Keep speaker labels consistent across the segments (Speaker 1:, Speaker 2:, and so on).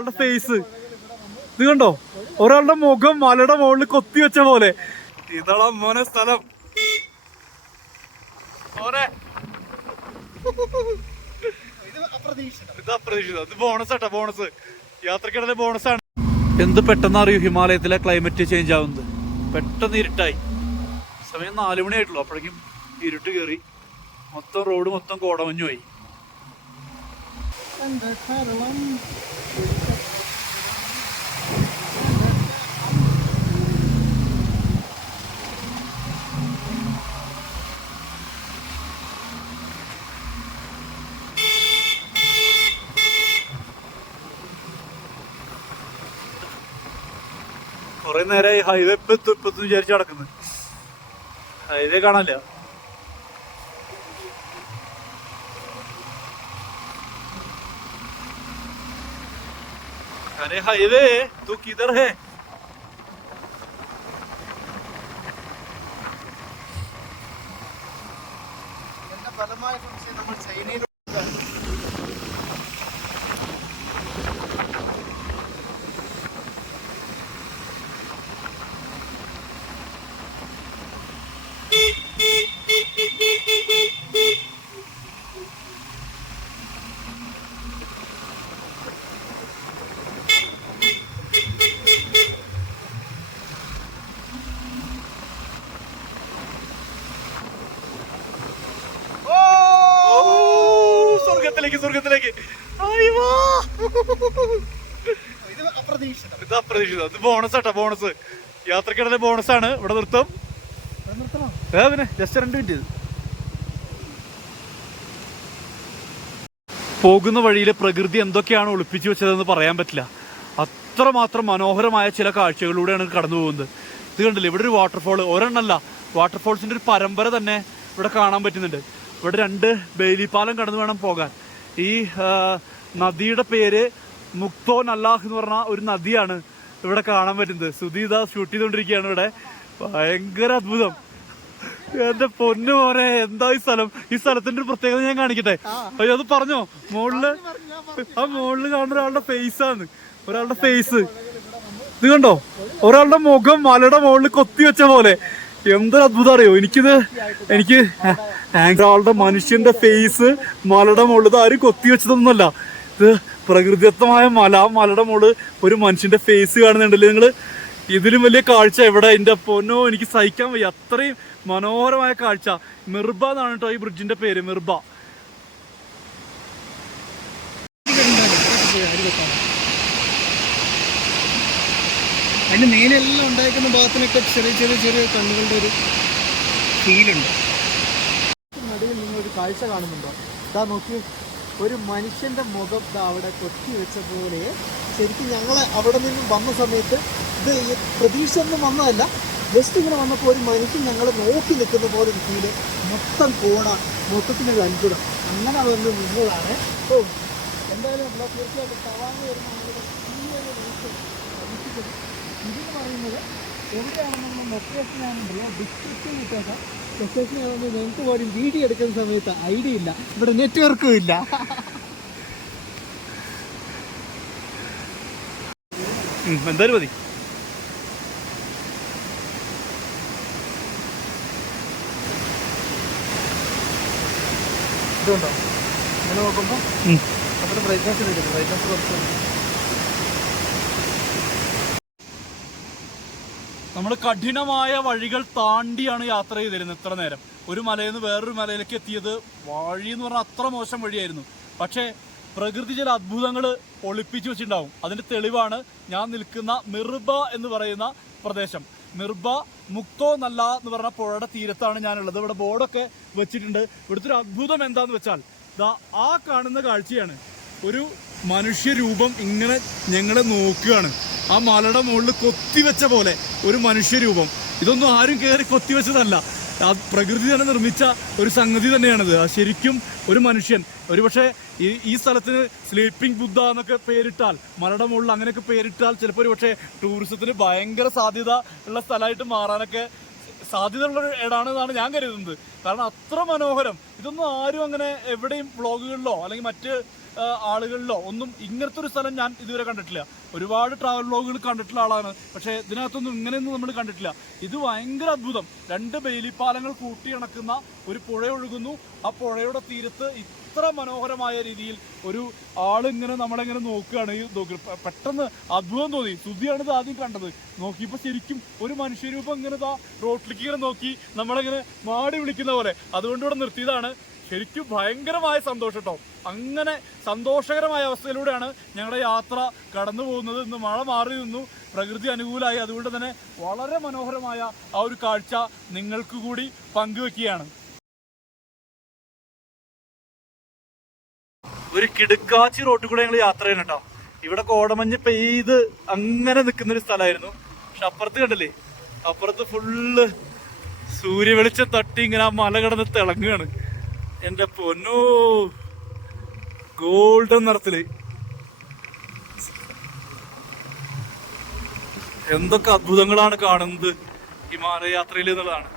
Speaker 1: ഒരാളുടെ ഫേസ് ഇത് കണ്ടോ? ഒരാളുടെ മുഖം മലയുടെ മുകളിൽ കൊത്തി വെച്ച പോലെ. ഇതാളാ മോനെ സ്ഥലം. ഇത് ഇത് ബോണസ് ബോണസാണ് എന്ത് പെട്ടെന്ന് അറിയൂ ഹിമാലയത്തിലെ ക്ലൈമറ്റ് ചേഞ്ച് ആവുന്നത്? പെട്ടെന്ന് ഇരുട്ടായി. സമയം നാലു മണി ആയിട്ടുള്ളൂ അപ്പോഴേക്കും ഇരുട്ട് കയറി. മൊത്തം റോഡ് മൊത്തം കോടമഞ്ഞുമായി കുറെ നേരമായി ഹൈവേ ഇപ്പൊ എത്തും ഇപ്പൊ എത്തും വിചാരിച്ച് നടക്കുന്നത് ഹൈവേ കാണാനില്ല अरे हाईवे तू किधर है?
Speaker 2: तो
Speaker 1: तो सही नहीं അയ്യോ.
Speaker 2: ഇത് അപ്രതീക്ഷിത.
Speaker 1: ഇത് ബോണസ് ആട്ടോ ബോണസ് യാത്രക്കിടയിലെ ബോണസ് ആണ്. ഇവിടെ നിർത്തും. ഏ പിന്നെ ജസ്റ്റ് രണ്ട് മിനിറ്റ് പോകുന്ന വഴിയിലെ പ്രകൃതി എന്തൊക്കെയാണ് ഒളിപ്പിച്ചു വെച്ചതെന്ന് പറയാൻ പറ്റില്ല. അത്രമാത്രം മനോഹരമായ ചില കാഴ്ചകളിലൂടെയാണ് കടന്നു പോകുന്നത്. ഇത് കണ്ടില്ല ഇവിടെ ഒരു വാട്ടർഫോൾ ഒരെണ്ണല്ല വാട്ടർഫോൾസിന്റെ ഒരു പരമ്പര തന്നെ ഇവിടെ കാണാൻ പറ്റുന്നുണ്ട്. ഇവിടെ രണ്ട് ബേലിപ്പാലം കടന്നു വേണം പോകാൻ. ഈ നദിയുടെ പേര് മുക്തോ നല്ലാഹ് എന്ന് പറഞ്ഞ ഒരു നദിയാണ് ഇവിടെ കാണാൻ പറ്റുന്നത്. സുധീത ഷൂട്ട് ചെയ്തുകൊണ്ടിരിക്കുകയാണ് ഇവിടെ. ഭയങ്കര അത്ഭുതം. എന്റെ പൊന്നു മോനെ എന്താ ഈ സ്ഥലം? ഈ സ്ഥലത്തിന്റെ ഒരു പ്രത്യേകത ഞാൻ കാണിക്കട്ടെ? അയ്യോ അത് പറഞ്ഞോ? മുകളിൽ ആ മുകളിൽ കാണുന്ന ഒരാളുടെ ഫേസ് ആണ്. ഒരാളുടെ ഫേസ് ഇത് കണ്ടോ? ഒരാളുടെ മുഖം മലയുടെ മുകളിൽ കൊത്തി വെച്ച പോലെ. എന്തൊരു അത്ഭുതം അറിയോ? എനിക്കിത് എനിക്ക് ഒരാളുടെ മനുഷ്യന്റെ ഫേസ് മലയുടെ മുകളിൽ ആരും കൊത്തി വെച്ചതൊന്നുമല്ല. ഇത് പ്രകൃതിദത്തമായ മല മലയുടെ മുകളിൽ ഒരു മനുഷ്യന്റെ ഫേസ് കാണുന്നുണ്ടല്ലേ നിങ്ങൾ ഇതിലും വലിയ കാഴ്ച എവിടെ? എന്റെ പൊന്നോ എനിക്ക് സഹിക്കാൻ വയ്യ. അത്രയും മനോഹരമായ കാഴ്ച. മിർബ എന്നാണ് കേട്ടോ ഈ ബ്രിഡ്ജിന്റെ പേര് മിർബ.
Speaker 2: അതിന്റെ മേലെല്ലാം ഉണ്ടായിരിക്കുന്ന ഭാഗത്തിനൊക്കെ ചെറിയ ചെറിയ ചെറിയ കണ്ണുകളുടെ ഒരു ഫീലുണ്ട് കാഴ്ച കാണുന്നുണ്ടോ? ഇതാ നോക്കി ഒരു മനുഷ്യന്റെ മുഖം അവിടെ കൊത്തി വെച്ച പോലെ. ശരിക്കും ഞങ്ങൾ അവിടെ നിന്നും വന്ന സമയത്ത് ഇത് പ്രതീക്ഷ ഒന്നും വന്നതല്ല. ജസ്റ്റ് ഇങ്ങനെ വന്നപ്പോൾ ഒരു മനുഷ്യൻ ഞങ്ങൾ നോക്കി നിൽക്കുന്ന പോലെ ഫീൽ മൊത്തം കോണ മൊത്തത്തിനൊരു അത്ഭുതം അങ്ങനെ വന്ന് നിന്നതാണ്. ഓ എന്തായാലും നമ്മൾ തീർച്ചയായിട്ടും തവാങ്ങി വരുന്ന ഇതെന്ന് പറയുന്നത് എവിടെയാണെന്നുള്ള ലൊക്കേഷൻ ആണെന്നറിയോ ഡിസ്ക്രിപ്ഷൻ ലൊക്കേഷൻ ആണെന്ന് ഞങ്ങൾക്ക് പോലും വീഡിയോ എടുക്കുന്ന സമയത്ത് ഐഡിയ ഇല്ല. ഇവിടെ നെറ്റ്വർക്കും ഇല്ല.
Speaker 1: എന്തായാലും മതി.
Speaker 2: ഇതുണ്ടോ? ഇങ്ങനെ നോക്കുമ്പോൾ. നമ്മുടെ ബ്രൈറ്റ്നസ് ബ്രൈറ്റ്നസ് കുറച്ച്
Speaker 1: നമ്മൾ കഠിനമായ വഴികൾ താണ്ടിയാണ് യാത്ര ചെയ്തിരുന്നത് ഇത്ര നേരം. ഒരു മലയിൽ നിന്ന് വേറൊരു മലയിലേക്ക് എത്തിയത് വഴി എന്ന് പറഞ്ഞാൽ അത്ര മോശം വഴിയായിരുന്നു. പക്ഷേ പ്രകൃതി ചില അത്ഭുതങ്ങൾ ഒളിപ്പിച്ചു വെച്ചിട്ടുണ്ടാവും. അതിന്റെ തെളിവാണ് ഞാൻ നിൽക്കുന്ന മിർബ എന്ന് പറയുന്ന പ്രദേശം. മിർബ മുക്തോ നല്ല എന്ന് പറഞ്ഞ പുഴയുടെ തീരത്താണ് ഞാനുള്ളത്. ഇവിടെ ബോർഡൊക്കെ വെച്ചിട്ടുണ്ട്. ഇവിടുത്തെ ഒരു അത്ഭുതം എന്താന്ന് വെച്ചാൽ ദാ ആ കാണുന്ന കാഴ്ചയാണ്. ഒരു മനുഷ്യരൂപം ഇങ്ങനെ ഞങ്ങളെ നോക്കുകയാണ്. ആ മലയുടെ മുകളിൽ കൊത്തിവെച്ച പോലെ ഒരു മനുഷ്യരൂപം. ഇതൊന്നും ആരും കയറി കൊത്തിവെച്ചതല്ല പ്രകൃതി തന്നെ നിർമ്മിച്ച ഒരു സംഗതി തന്നെയാണിത്. ശരിക്കും ഒരു മനുഷ്യൻ. ഒരുപക്ഷെ ഈ ഈ സ്ഥലത്തിന് സ്ലീപ്പിംഗ് ബുദ്ധ എന്നൊക്കെ പേരിട്ടാൽ മലയുടെ മുകളിൽ അങ്ങനെയൊക്കെ പേരിട്ടാൽ ചിലപ്പോൾ ഒരുപക്ഷെ ടൂറിസത്തിന് ഭയങ്കര സാധ്യത ഉള്ള സ്ഥലമായിട്ട് മാറാനൊക്കെ ഒരു ഇടാണെന്നാണ് ഞാൻ കരുതുന്നത്. കാരണം അത്ര മനോഹരം. ഇതൊന്നും ആരും അങ്ങനെ എവിടെയും വ്ളോഗുകളിലോ അല്ലെങ്കിൽ മറ്റ് ആളുകളിലോ ഒന്നും ഇങ്ങനത്തെ ഒരു സ്ഥലം ഞാൻ ഇതുവരെ കണ്ടിട്ടില്ല. ഒരുപാട് ട്രാവൽ വ്ളോഗുകൾ കണ്ടിട്ടുള്ള ആളാണ്. പക്ഷേ ഇതിനകത്തൊന്നും ഇങ്ങനെയൊന്നും നമ്മൾ കണ്ടിട്ടില്ല. ഇത് ഭയങ്കര അത്ഭുതം. രണ്ട് ബെയിലിപ്പാലങ്ങൾ കൂട്ടിയിണക്കുന്ന ഒരു പുഴ ഒഴുകുന്നു ആ പുഴയുടെ തീരത്ത് ഇത്ര മനോഹരമായ രീതിയിൽ ഒരു ആളിങ്ങനെ നമ്മളിങ്ങനെ നോക്കുകയാണ്. നോക്കി പെട്ടെന്ന് അത്ഭുതം തോന്നി. സുധിയാണ് ഇത് ആദ്യം കണ്ടത്. നോക്കിയപ്പോൾ ശരിക്കും ഒരു മനുഷ്യരൂപം ഇങ്ങനെ ഇതാ റോട്ടിലേക്ക് ഇങ്ങനെ നോക്കി നമ്മളിങ്ങനെ മാടി വിളിക്കുന്ന പോലെ. അതുകൊണ്ട് ഇവിടെ നിർത്തിയതാണ്. ശരിക്കും ഭയങ്കരമായ സന്തോഷം കേട്ടോ. അങ്ങനെ സന്തോഷകരമായ അവസ്ഥയിലൂടെയാണ് ഞങ്ങളുടെ യാത്ര കടന്നു പോകുന്നത്. ഇന്ന് മഴ മാറി നിന്നു. പ്രകൃതി അനുകൂലമായി. അതുകൊണ്ട് തന്നെ വളരെ മനോഹരമായ ആ ഒരു കാഴ്ച നിങ്ങൾക്ക് കൂടി പങ്കുവെക്കുകയാണ്. ഒരു കിടുക്കാച്ചി റോട്ടിൽ കൂടെ ഞങ്ങൾ യാത്ര ചെയ്യണം കേട്ടോ ഇവിടെ കോടമഞ്ഞ് പെയ്ത് അങ്ങനെ നിൽക്കുന്ന ഒരു സ്ഥലമായിരുന്നു. പക്ഷെ അപ്പുറത്ത് കണ്ടില്ലേ? അപ്പുറത്ത് ഫുള്ള് സൂര്യവെളിച്ചം തട്ടി ഇങ്ങനെ ആ മല കിടന്ന് തിളങ്ങുകയാണ്. എന്റെ പൊന്നു. ഗോൾഡൻ നിറത്തിൽ. എന്തൊക്കെ അത്ഭുതങ്ങളാണ് കാണുന്നത് ഹിമാലയ യാത്രയിൽ എന്നുള്ളതാണ്.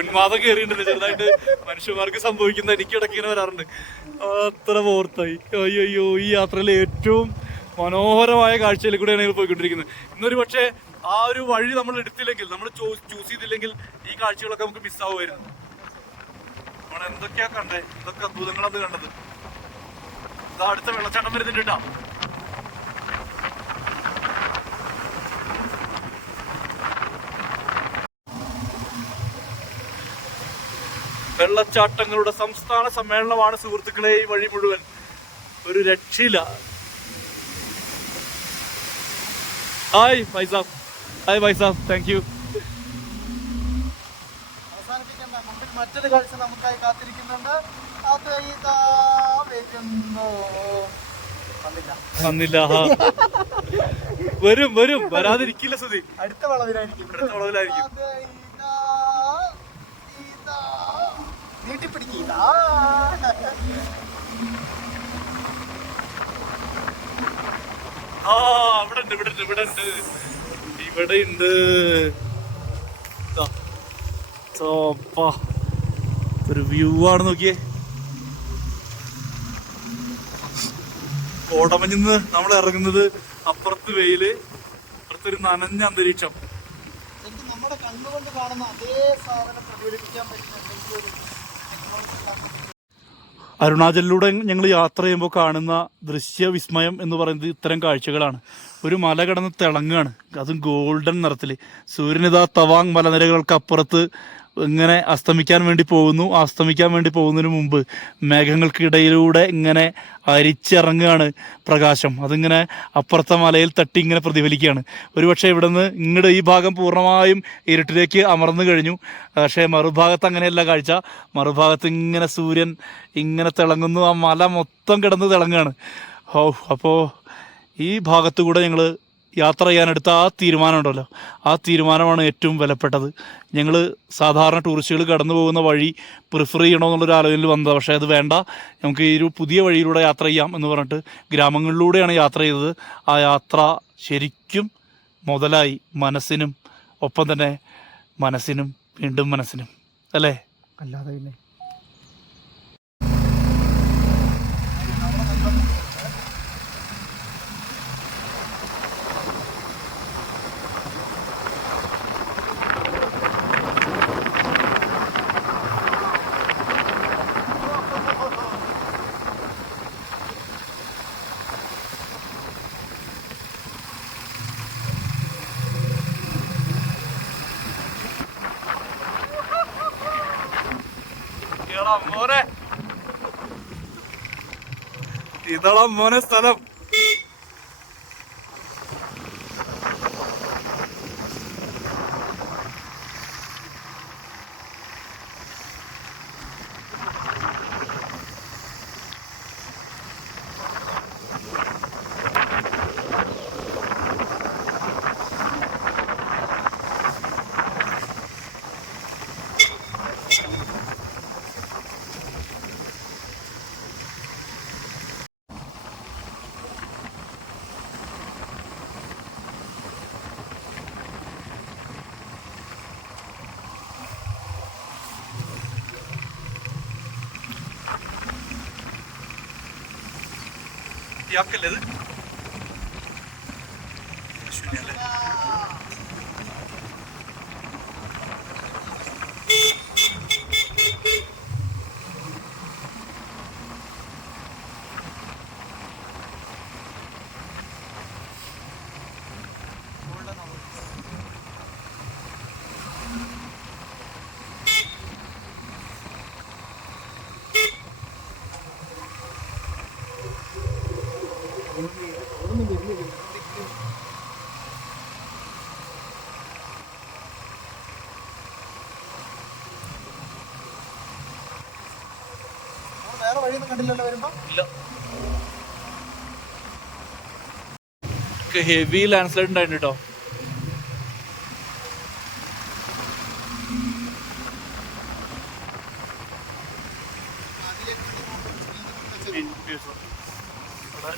Speaker 1: ഉന്മാദം കയറിയിട്ടുണ്ട്. ചെറുതായിട്ട് മനുഷ്യന്മാർക്ക് സംഭവിക്കുന്ന എനിക്ക് ഇടയ്ക്ക് ഇങ്ങനെ വരാറുണ്ട്. അത്ര ഓർത്തായി. അയ്യോ ഈ യാത്രയിലെ ഏറ്റവും മനോഹരമായ കാഴ്ചയിൽ കൂടെയാണ് ഞങ്ങൾ പോയിക്കൊണ്ടിരിക്കുന്നത്. ഇന്നൊരു പക്ഷേ ആ ഒരു വഴി നമ്മൾ എടുത്തില്ലെങ്കിൽ നമ്മൾ ചൂസ് ചെയ്തില്ലെങ്കിൽ ഈ കാഴ്ചകളൊക്കെ നമുക്ക് മിസ്സാവുമായിരുന്നു നമ്മൾ എന്തൊക്കെയാ കണ്ടേ? എന്തൊക്കെ അത്ഭുതങ്ങളാണ് കണ്ടത്? ഇതാ അടുത്ത വെള്ളച്ചാട്ടം വരുന്നുണ്ട് വെള്ളച്ചാട്ടങ്ങളുടെ സംസ്ഥാന സമ്മേളനമാണ് സുഹൃത്തുക്കളെ ഈ വഴി മുഴുവൻ. ഒരു രക്ഷയില്ല. ഹായ് ഫൈസാബ് ഹായ് ഫൈസാബ് താങ്ക് യു
Speaker 2: അവസാനിപ്പിക്കേണ്ട. മുമ്പിൽ മറ്റൊരു കാഴ്ച നമുക്കായി കാത്തിരിക്കുന്നുണ്ട്. അത് ഇതാ വരുന്നു. വന്നില്ല.
Speaker 1: വന്നില്ല. വരും വരും. വരാതിരിക്കില്ല സുധി.
Speaker 2: അടുത്ത വളവിലായിരിക്കും.
Speaker 1: അടുത്ത. ആ ഉണ്ട് ഇവിടെ ഉണ്ട് ഇവിടെ ഉണ്ട് ഇവിടെ ഉണ്ട്. ചോപ്പാ. ഒരു വ്യൂ ആണ് നോക്കിയേ കോടമഞ്ഞിന്ന് നമ്മൾ ഇറങ്ങുന്നത് അപ്പുറത്ത് വെയിൽ അപ്പുറത്തൊരു നനഞ്ഞ അന്തരീക്ഷം
Speaker 2: നമ്മുടെ കണ്ണുകൊണ്ട് കാണുന്ന അതേ സാധനം പ്രതിഫലിപ്പിക്കാൻ പറ്റുന്ന
Speaker 1: അരുണാചലിലൂടെ ഞങ്ങൾ യാത്ര ചെയ്യുമ്പോൾ കാണുന്ന ദൃശ്യ വിസ്മയം എന്ന് പറയുന്നത് ഇത്തരം കാഴ്ചകളാണ്. ഒരു മല കിടന്ന് തിളങ്ങുകയാണ്. അതും ഗോൾഡൻ നിറത്തിൽ സൂര്യനിതാ തവാങ് മലനിരകൾക്ക് അപ്പുറത്ത് ഇങ്ങനെ അസ്തമിക്കാൻ വേണ്ടി പോകുന്നു. അസ്തമിക്കാൻ വേണ്ടി പോകുന്നതിന് മുമ്പ് മേഘങ്ങൾക്കിടയിലൂടെ ഇങ്ങനെ അരിച്ചിറങ്ങുകയാണ് പ്രകാശം. അതിങ്ങനെ അപ്പുറത്തെ മലയിൽ തട്ടി ഇങ്ങനെ പ്രതിഫലിക്കുകയാണ്. ഒരുപക്ഷെ ഇവിടെ നിന്ന് ഇങ്ങോട്ട് ഈ ഭാഗം പൂർണമായും ഇരുട്ടിലേക്ക് അമർന്നു കഴിഞ്ഞു. പക്ഷേ മറുഭാഗത്ത് അങ്ങനെയല്ല കാഴ്ച. മറുഭാഗത്ത് ഇങ്ങനെ സൂര്യൻ ഇങ്ങനെ തിളങ്ങുന്നു. ആ മല മൊത്തം കിടന്ന് തിളങ്ങുകയാണ്. ഓ അപ്പോൾ ഈ ഭാഗത്തു കൂടെ ഞങ്ങൾ യാത്ര ചെയ്യാനെടുത്ത ആ തീരുമാനം ഉണ്ടല്ലോ ആ തീരുമാനമാണ് ഏറ്റവും വിലപ്പെട്ടത്. ഞങ്ങൾ സാധാരണ ടൂറിസ്റ്റുകൾ കടന്നു പോകുന്ന വഴി പ്രിഫർ ചെയ്യണമെന്നുള്ളൊരു ആലോചനയിൽ വന്നത്. പക്ഷേ അത് വേണ്ട. നമുക്ക് ഈ ഒരു പുതിയ വഴിയിലൂടെ യാത്ര ചെയ്യാം എന്ന് പറഞ്ഞിട്ട് ഗ്രാമങ്ങളിലൂടെയാണ് യാത്ര ചെയ്തത്. ആ യാത്ര ശരിക്കും മുതലായി മനസ്സിനും ഒപ്പം തന്നെ മനസ്സിനും വീണ്ടും മനസ്സിനും. അല്ലേ?
Speaker 2: അല്ലാതെ പിന്നെ
Speaker 1: മോനെ ഇതളാ മോനെ സ്ഥലം.
Speaker 2: యాక్కర్లేదు വഴിയൊന്നും കണ്ടില്ലല്ലോ വരുമ്പോ?
Speaker 1: ഇല്ല. ഹെവി ലാൻഡ് സ്ലൈഡ് ഉണ്ടായിരുന്നു കേട്ടോ അതെ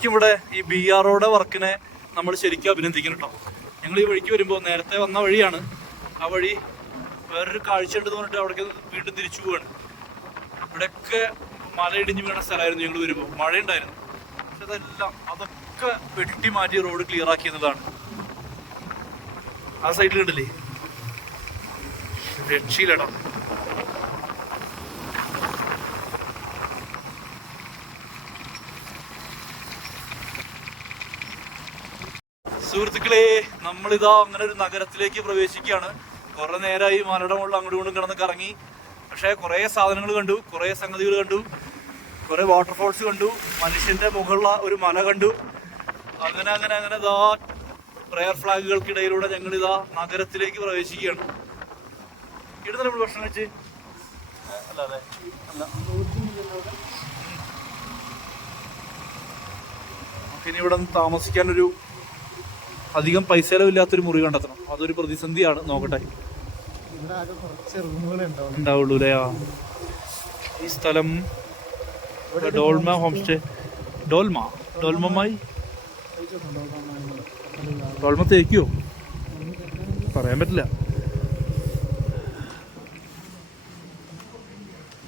Speaker 1: ശരിക്കും ഇവിടെ ഈ ബി ആർ ഒയുടെ വർക്കിനെ നമ്മൾ ശരിക്കും അഭിനന്ദിക്കണം കേട്ടോ ഞങ്ങൾ ഈ വഴിക്ക് വരുമ്പോൾ നേരത്തെ വന്ന വഴിയാണ്. ആ വഴി വേറൊരു കാഴ്ച ഉണ്ടെന്ന് പറഞ്ഞിട്ട് അവിടേക്ക് വീണ്ടും തിരിച്ചു പോവാണ്. ഇവിടെയൊക്കെ മല ഇടിഞ്ഞു വീണ സ്ഥലമായിരുന്നു ഞങ്ങൾ വരുമ്പോൾ മഴയുണ്ടായിരുന്നു. പക്ഷെ അതെല്ലാം അതൊക്കെ വെട്ടി മാറ്റി റോഡ് ക്ലിയർ ആക്കിയെന്നതാണ്. ആ സൈഡിൽ കണ്ടില്ലേ രക്ഷയില്ലടാ സുഹൃത്തുക്കളെ നമ്മളിതാ അങ്ങനെ ഒരു നഗരത്തിലേക്ക് പ്രവേശിക്കുകയാണ്. കുറെ നേരമായി മലയുടെ മുകളിൽ അങ്ങോട്ടും ഇങ്ങോട്ടും കിടന്ന് കറങ്ങി പക്ഷേ കുറേ സാധനങ്ങൾ കണ്ടു കുറേ സംഗതികൾ കണ്ടു കുറേ വാട്ടർഫോൾസ് കണ്ടു മനുഷ്യന്റെ മുകളിലുള്ള ഒരു മല കണ്ടു. അങ്ങനെ അങ്ങനെ അങ്ങനെ ഇതാ പ്രെയർ ഫ്ലാഗുകൾക്കിടയിലൂടെ ഞങ്ങൾ ഇതാ നഗരത്തിലേക്ക് പ്രവേശിക്കുകയാണ്. ഇടുന്ന നമ്മൾ ഭക്ഷണം വെച്ച് അല്ല അതെ. അല്ല. നമുക്കിനി ഇവിടെ താമസിക്കാനൊരു അധികം പൈസ ചെലവില്ലാത്തൊരു മുറി കണ്ടെത്തണം. അതൊരു പ്രതിസന്ധിയാണ്. നോക്കട്ടെ. ഉണ്ടാവുള്ളൂ. അല്ലേ ആ. ഈ സ്ഥലം ഡോൾമ ഹോം സ്റ്റേ ഡോൽമ ഡോൽമമായി ഡോൾമ തേക്കോ പറയാൻ പറ്റില്ല.